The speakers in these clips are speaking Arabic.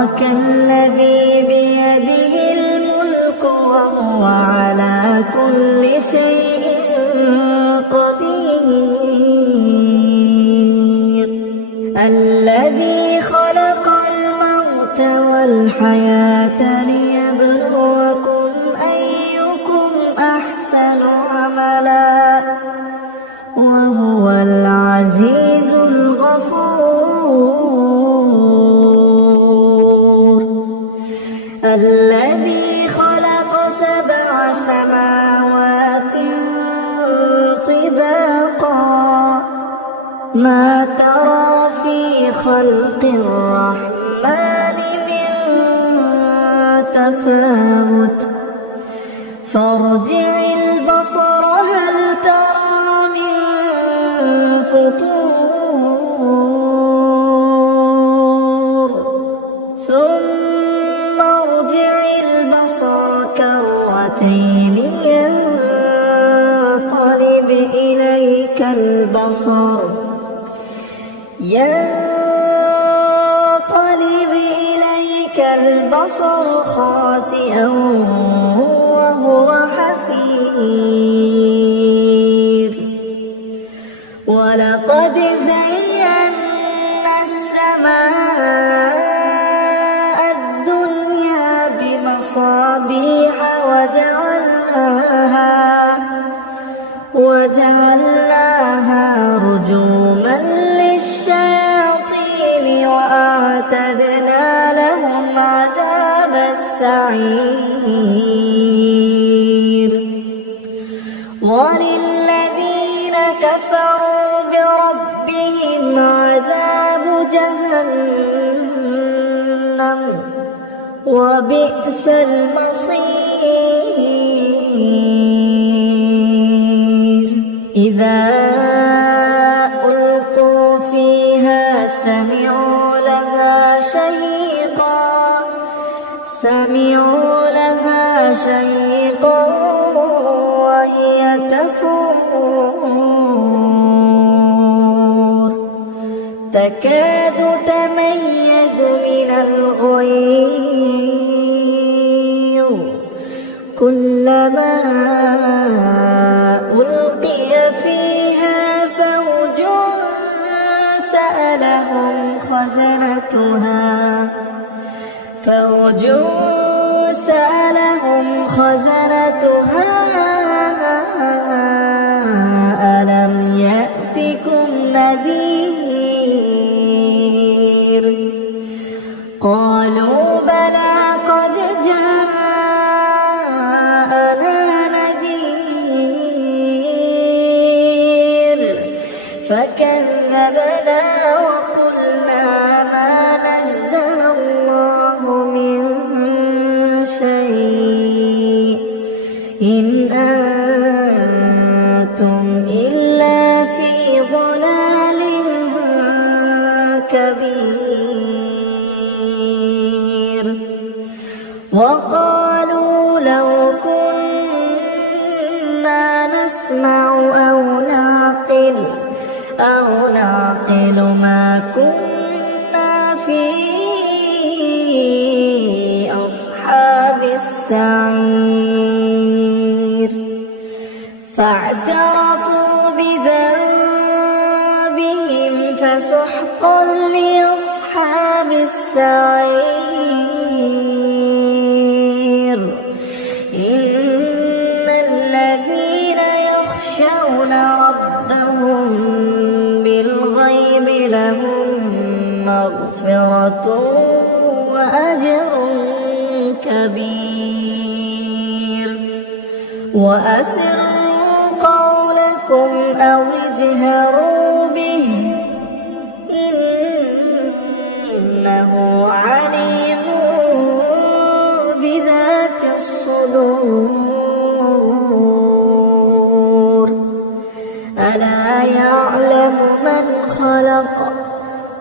تبارك الذي بيده الملك وهو على كل شيء قدير الذي خلق الموت والحياة ليبلوكم أيكم أحسن عملا وهو العزيز الغفور الذي خلق 7 سماوات طباقا ما ترى في خلق الرحمن من تفاوت فارجع البصر هل ترى من فطور ثم ارجع البصر كرتين ينقلب إليك البصر خاسئا وهو حسير ولقد زينا السماء الدنيا بمصابيح وجعلناها رجوما للشياطين وأعتدنا لهم عذاب السعير وللذين كفروا بربهم عذاب جهنم وبئس المصير إذا ألقوا فيها سمعوا لها شيقا وهي تفور تكاد تميز من الغيظ كلما ألقي فيها فوج سألهم خزنتها ألم يأتكم نذير قالوا بلى قد جاءنا نذير فكذبنا وقلنا ما نزل الله من شيء إن أنتم إلا في ضلال كبير وقالوا لو كنا نسمع أو نعقل ما كنا في أصحاب السعير فاعترفوا بذنبهم فسحقا لأصحاب السعير إن الذين يخشون ربهم بالغيب لهم مغفرة وأجر كبير وأسروا قولكم أو اجهروا به إنه عليم بذات الصدور ألا يعلم من خلق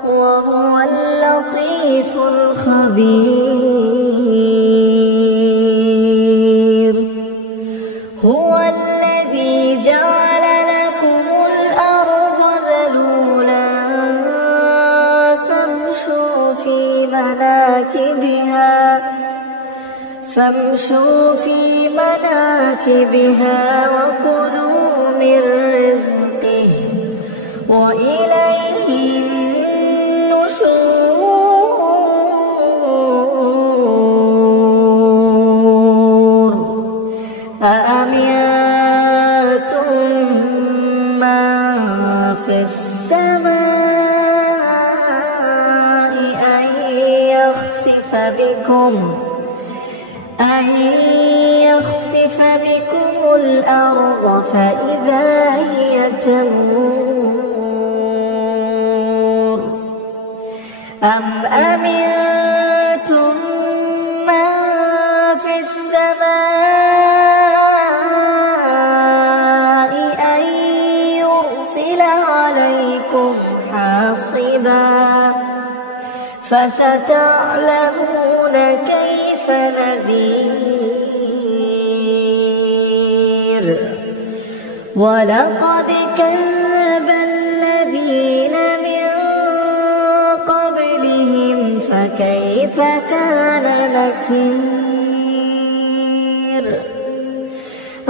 وهو اللطيف الخبير هو الذي جعل لكم الأرض فامشوا في مناكبها وكلوا من رزقه وإليه النشور أأمنتم من في السماء أن يخسف بكم الأرض فإذا هي تمور أم أمنتم من في السماء أن يرسل عليكم حاصبا فستعلمون كيف نذير ولقد كذب الذين من قبلهم فكيف كان نكير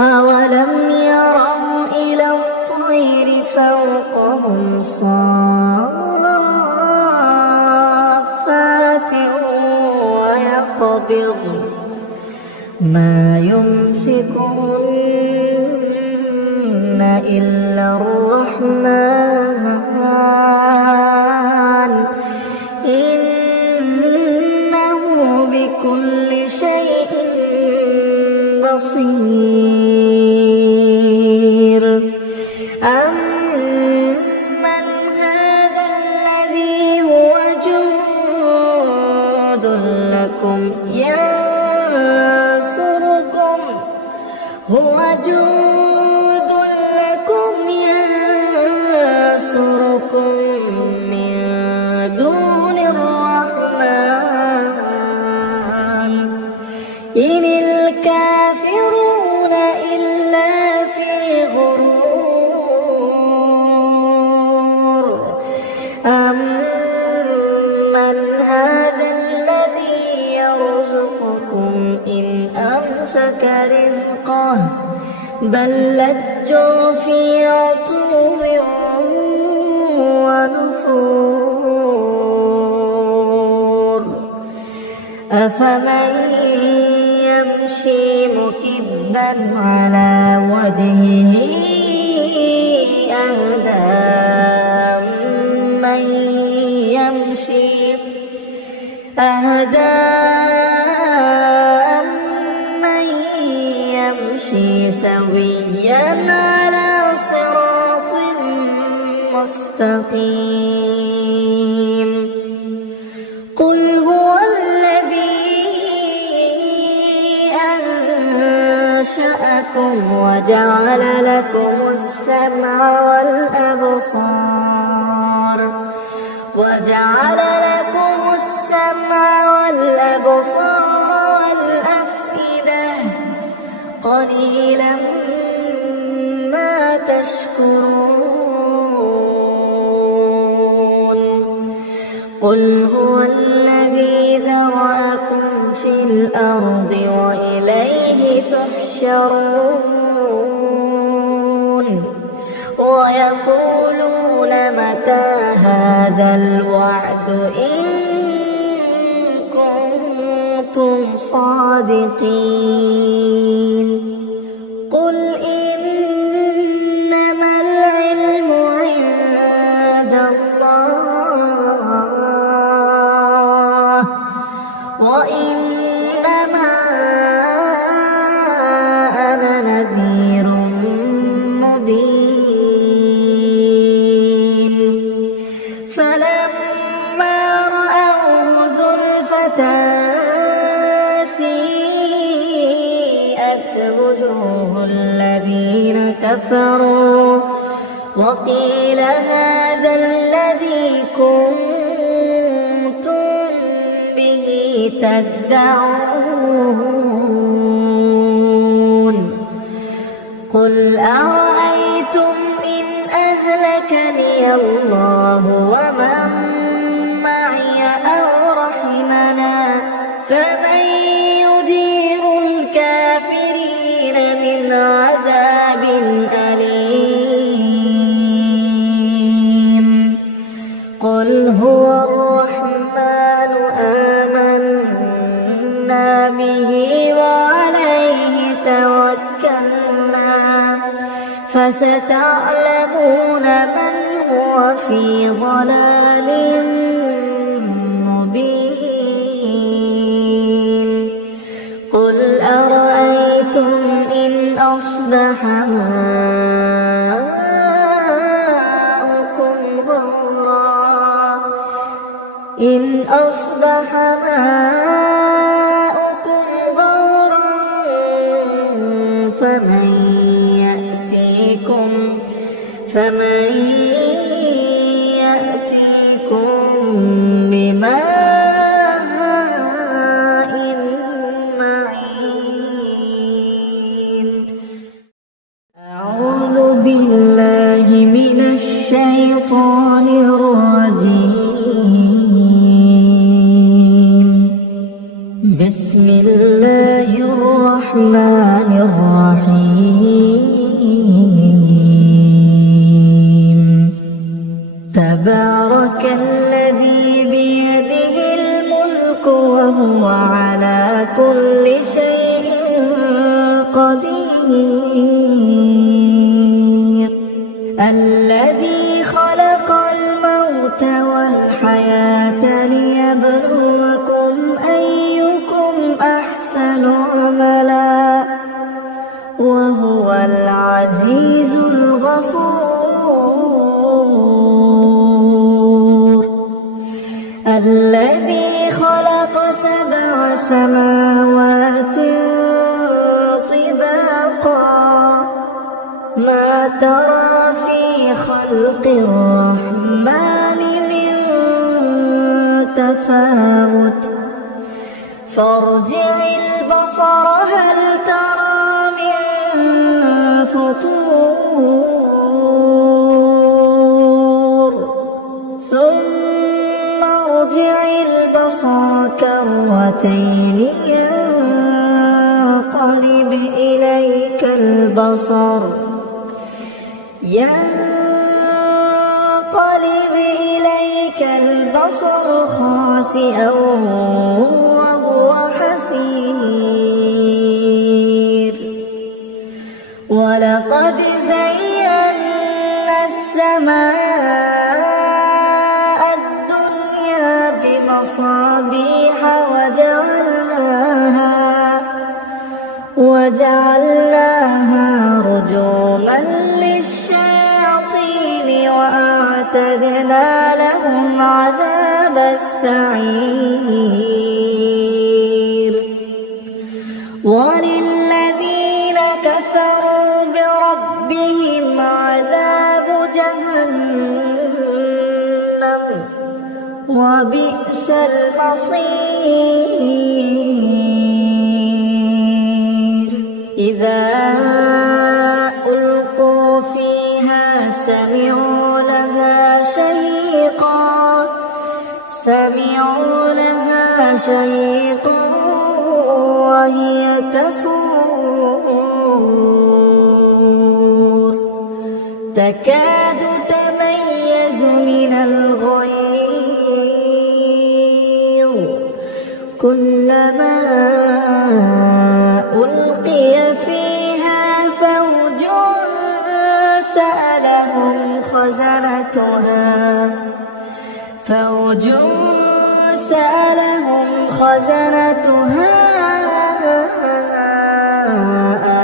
أولم يروا إلى الطير فوقهم صافات ويقبضن ما يمسكهن إلا الرحمن إنه بكل شيء بصير أمن هذا الذي هو جند لكم ينصركم من دون الرحمن إن الكافرون إلا في غرور أمن هذا الذي يرزقكم إن أمسك رزقه بل لجوا في عتو ونفور أفمن يمشي مكبا على وجهه أهدى من يمشي سويا على صراط مستقيم قل هو الذي أنشأكم وجعل لكم السمع والأفئدة قليلا ما تشكرون قل هو الذي ذرأكم في الأرض وإليه تحشرون ويقولون متى هذا الوعد إن كنتم صادقين قل إنما العلم عند الله وإنما أنا نذير مبين فلما رأوه زلفة سيئت وجوه الذين كفروا وقيل هذا الذي كنتم به تدعون قل أرأيتم إن أهلكني الله ومن معي أو رحمنا فمن يدير هو الرحمن آمنا به وعليه توكلنا فستعلمون من هو في ضلال مبين قل أرأيتم إن أصبح ماؤكم غورا فمن يأتيكم بماء معين أعوذ بالله من الشيطان الرجيم بسم الله الرحمن الرحيم تبارك الذي بيده الملك وهو على كل شيء قدير الذي خلق الموت والحياة ليبلوكم أيكم أحسن عملا وهو العزيز الغفور الذي خلق 7 سماوات طباقا ما ترى في خلق الرحمن من تفاوت فارجع البصر هل ترى من فطور ثم ارجع البصر كرتين ينقلب إليك البصر خاسئا وهو حسير ولقد زينا السماء الدنيا بمصابيح وجعلناها رجوما للشياطين وأعتدنا لهم عذاب السعير وللذين كفروا بربهم عذاب جهنم وبئس المصير إذا ألقوا فيها سمعوا لها شهيقا وهي تفور تكاد تميز من الغيظ كلما ألقي فيها فوج سألهم خزنتها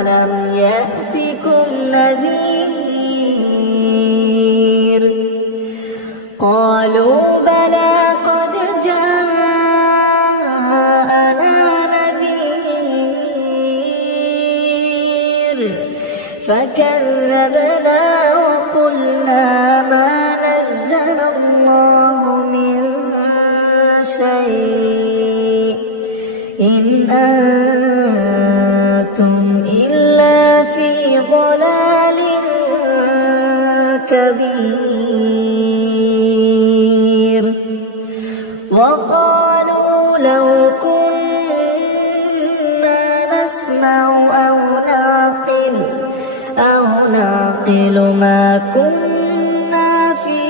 ألم يأتكم نذير قالوا بلى قد جاءنا نذير فكذبنا وقلنا ما نزل الله من شيء إن أنتم إلا في ضلال كبير وقالوا لو كنا نسمع أو نعقل ما كنا في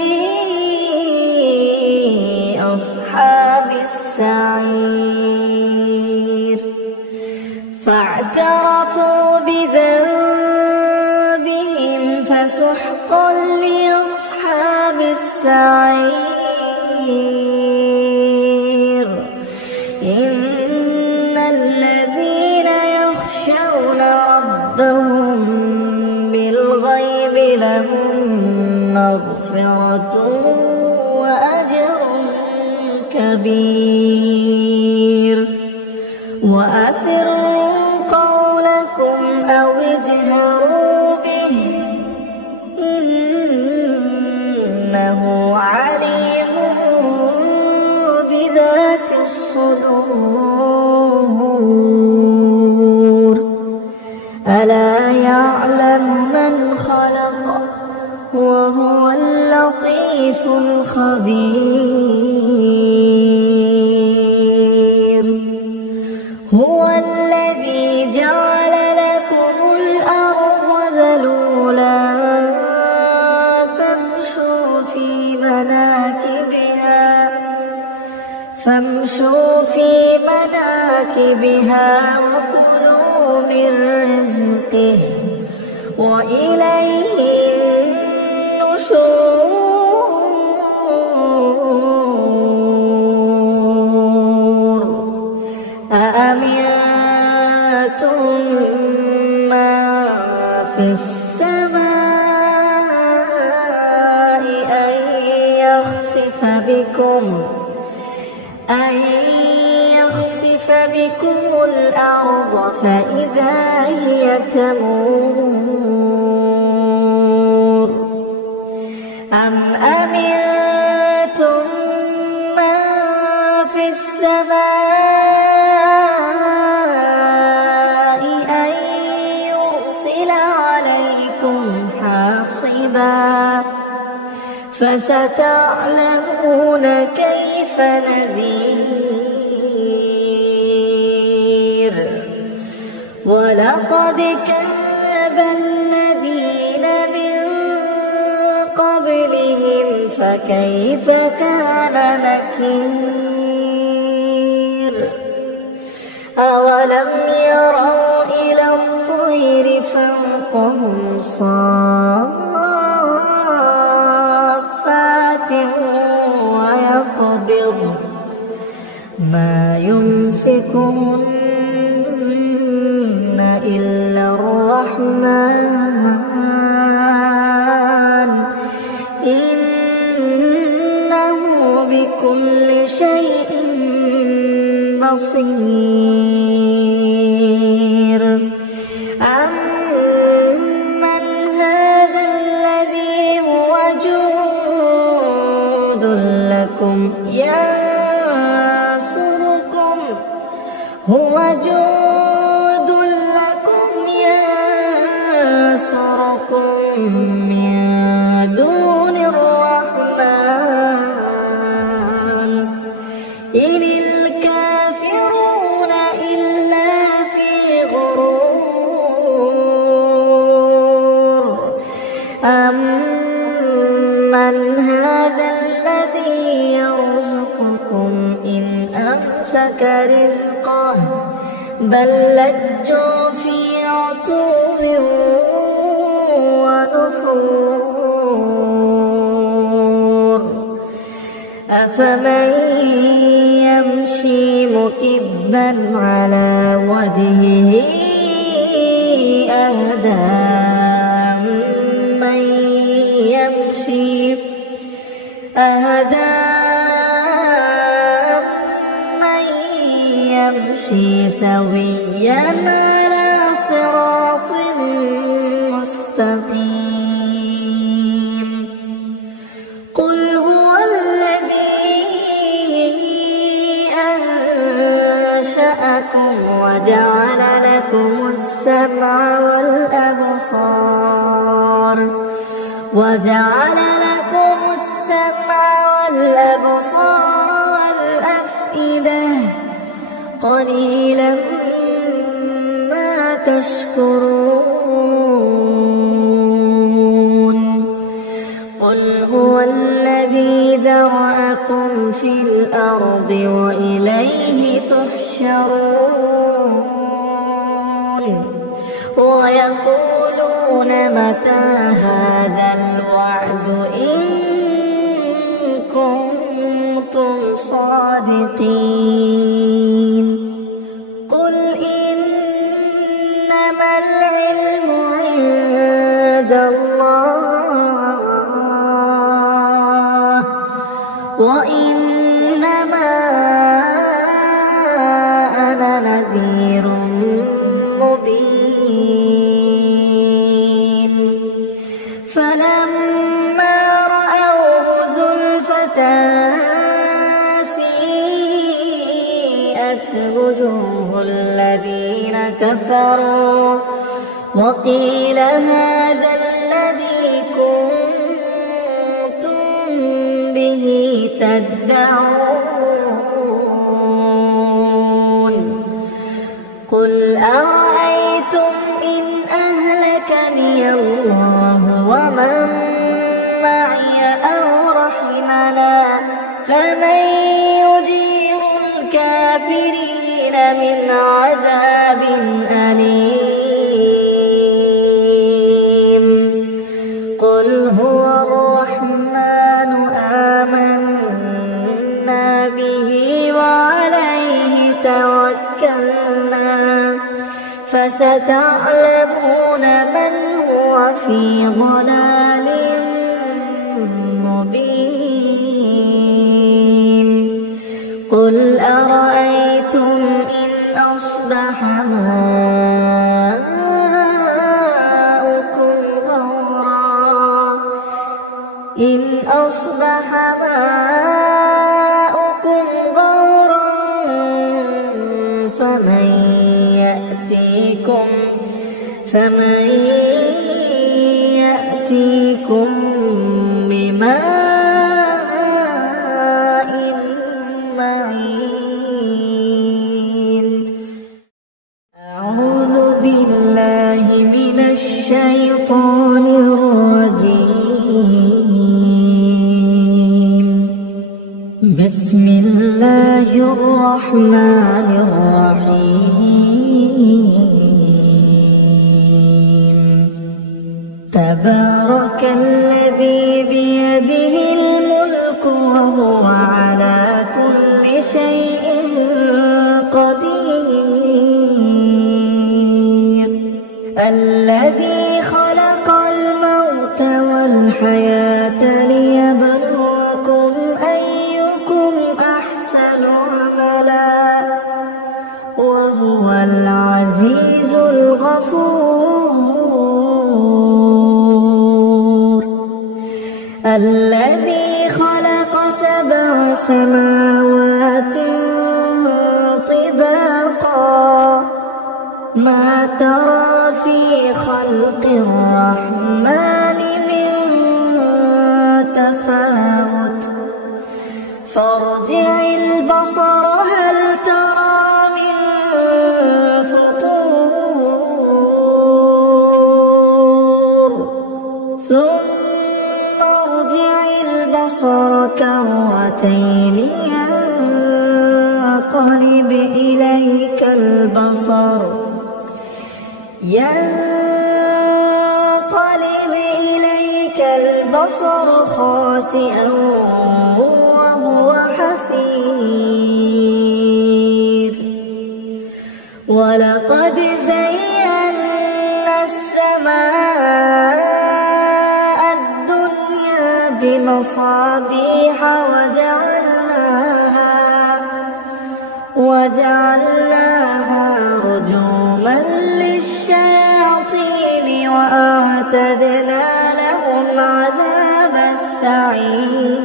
فاعترفوا بذنبهم فسحقا لأصحاب السعير إن الذين يخشون ربهم بالغيب لهم مغفرة وأجر كبير وأسروا قولكم أو اجهروا به إنه عليم بذات الصدور ألا يعلم من خلق وهو اللطيف الخبير هو الذي جعل لكم الأرض ذلولا فامشوا في مناكبها وكلوا من رزقه وإليه النشور أأمنتم ما في السماء أن يخسف بكم الأرض فإذا هي تمور أم أمنتم من في السماء أن يرسل عليكم حاصبا فستعلمون كيف نذير ولقد كذب الذين من قبلهم فكيف كان نكير أولم يروا إلى الطير فوقهم صافات ويقبض ما يمسكهن إلا الرحمن إنه بكل شيء بصير أمن هذا الذي هو جند لكم ينصركم من دون الرحمن إن الكافرون إلا في غرور أمن هذا الذي يرزقكم إن أمسك رزقه بل لجوا في عتو ونفور أفمن يمشي مكبا على وجهه أهدى من يمشي سويا على صراط مستقيم قل هو الذي أنشأكم وجعل لكم السمع والأفئدة قليلا ما تشكرون قل هو الذي ذرأكم في الأرض وإليه تحشرون ويقولون متى هذا الوعد إن كنتم صادقين قل إنما العلم عند الله وإنما أنا نذير مبين فلما رأوه زلفة سيئت وجوه الذين كفروا وقيل هذا الذي كنتم به تدعون قل أرأيتم إن أهلكني الله ومن معي أو رحمنا فمن يجير الكافرين من عذاب أليم قل هو الرحمن آمنا به وعليه توكلنا فستعلمون من هو في ضلال مبين قل أرأيتم إن أصبح ماؤكم غورا فمن يأتيكم بماء معين أعوذ بالله من الشيطان الرجيم بسم الله الرحمن الرحيم تبارك الذي بيده الملك وهو على كل شيء قدير الذي خلق الموت والحياة ليبلوكم أيكم أحسن عملا وهو العزيز الغفور الذي خلق 7 سماوات طباقا ما ترى في خلق الرحمن من تفاوت فارجع البصر هل ترى من فطور ثم ارجع البصر كرتين ينقلب إليك البصر خاسئا وهو حسير ولقد زينا السماء الدنيا بمصابيح وجعلناها رجوما للشياطين وأعتدنا لهم عذاب السعير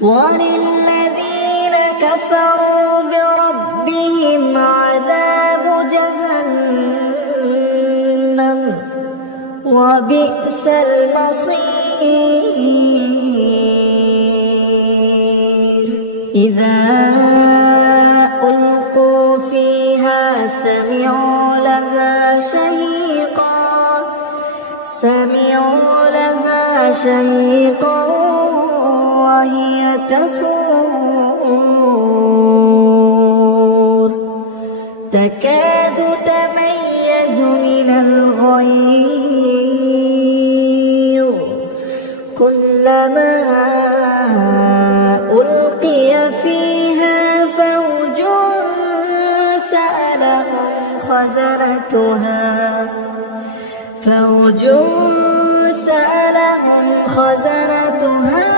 وللذين كفروا بربهم عذاب جهنم وبئس المصير إذا ألقوا فيها سمعوا لها شهيقا وهي تكاد تميز من الغيظ كلما ألقي فيها فوج سألهم خزنتها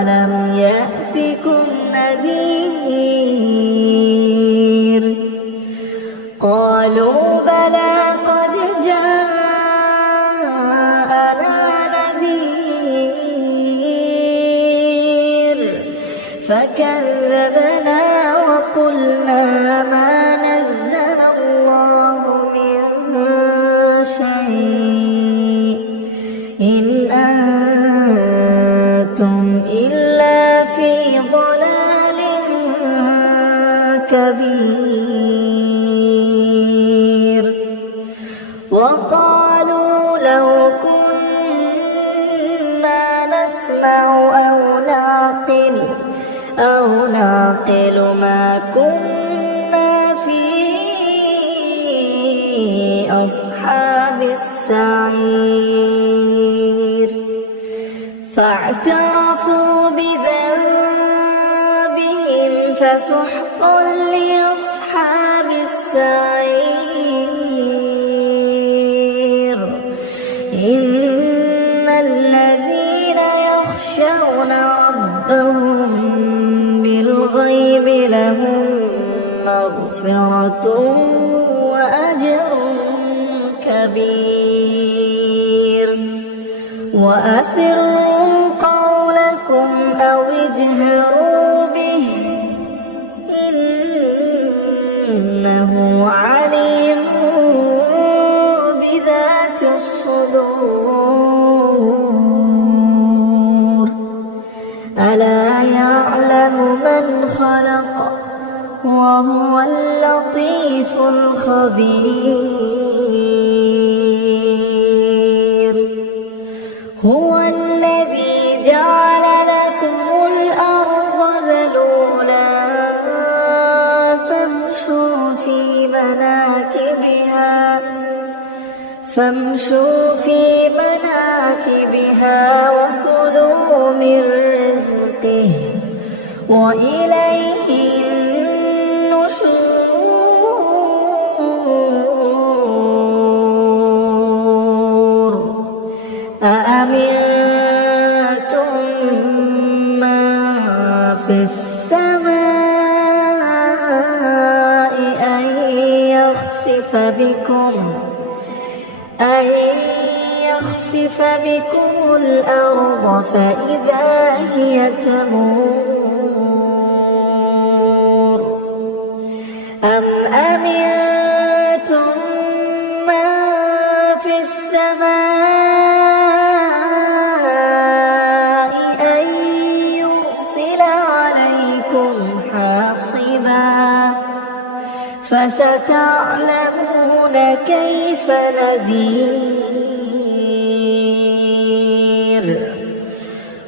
ألم يأتكم نذير قالوا بلى قد جاءنا نذير فكذبنا وقلنا ما نزل الله من شيء إن أنتم إلا في ضلال كبير وقالوا لو كنا نسمع أو نعقل ما كنا في أصحاب السعير فاعترفوا بذنبهم فسحقا لأصحاب السعير إن الذين يخشون ربهم بالغيب لهم مغفرة وأجر كبير وأسروا قولكم أو اجهروا به إنه عليم بذات الصدور ألا يعلم من خلق وهو اللطيف الخبير هو الذي جعل لكم الأرض ذلولا فامشوا في مناكبها وكلوا من رزقه وإليه النشور أأمنتم من في السماء أن يخسف بكم الأرض فإذا هي تمور أم أمنتم من في السماء أن يرسل عليكم حاصبا فستعلمون كيف نذير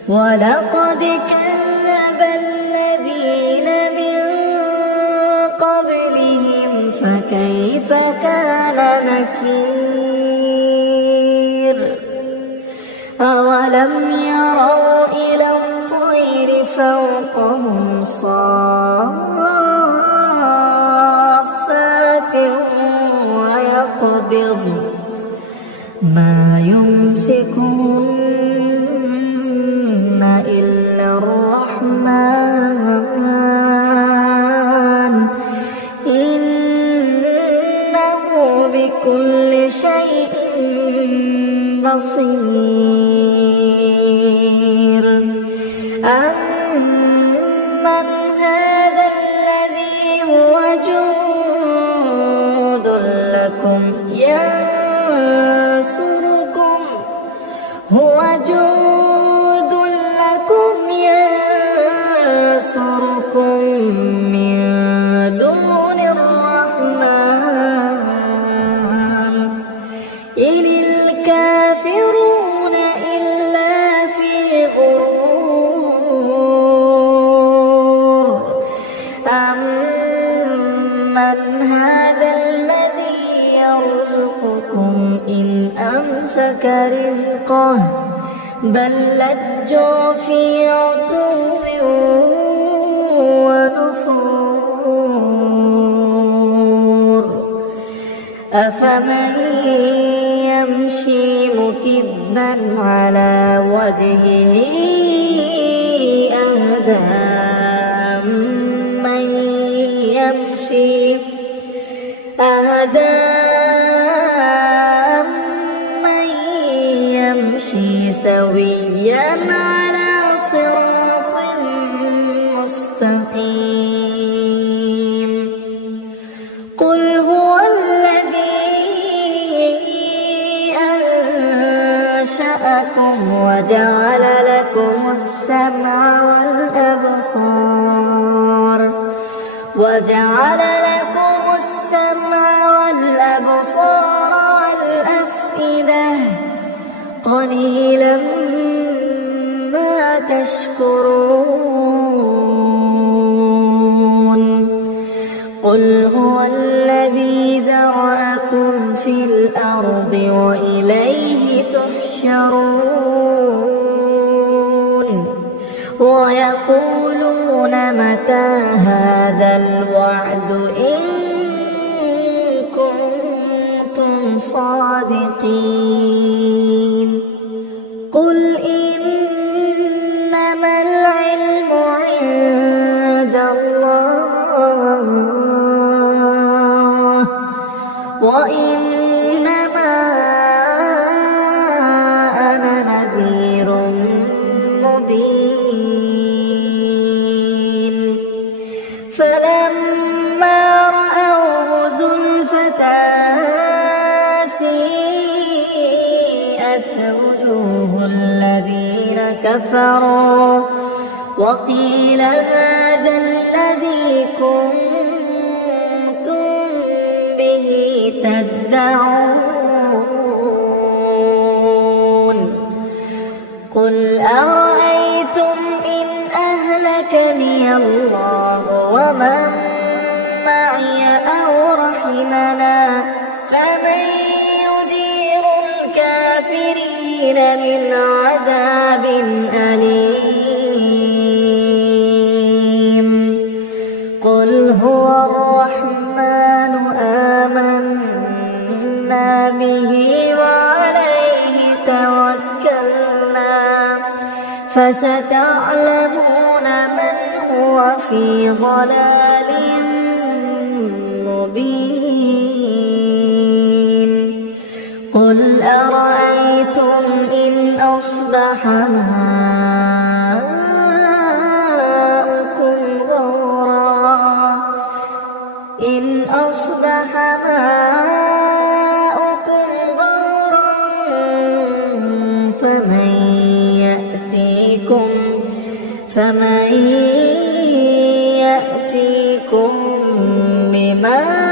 ولقد كذب الذين من قبلهم فكيف كان نكير أولم يروا إلى الطير فوقهم صافات ويقبضن ما يمسكهن إلا الرحمن إنه بكل شيء بصير أمن هذا الذي هو جند لكم ينصركم من دون الرحمن إن الكافرون إلا في غرور أمسك رزقه بل لجوا في عتو ونفور أفمن يمشي مكبا على وجهه أهدى من يمشي سويا على صراط مستقيم قل هو الذي أنشأكم وجعل لكم السمع والأفئدة قليلا ما تشكرون قل هو الذي ذرأكم في الأرض وإليه تحشرون ويقولون متى هذا الوعد إن كنتم صادقين قل إنما العلم عند الله وإنما أنا نذير مبين فلما رأوه زلفة سيئت وجوه الذين كفروا وقيل هذا الذي كنتم به تدعون قل أرأيتم إن أهلكني الله ومن معي أو رحمنا فمن يجير الكافرين من عذاب أليم قل هو الرحمن آمنا به وعليه توكلنا فستعلمون من هو في ضلال مبين قل أرأيتم إن أصبح ماؤكم غورا فمن يأتيكم بماء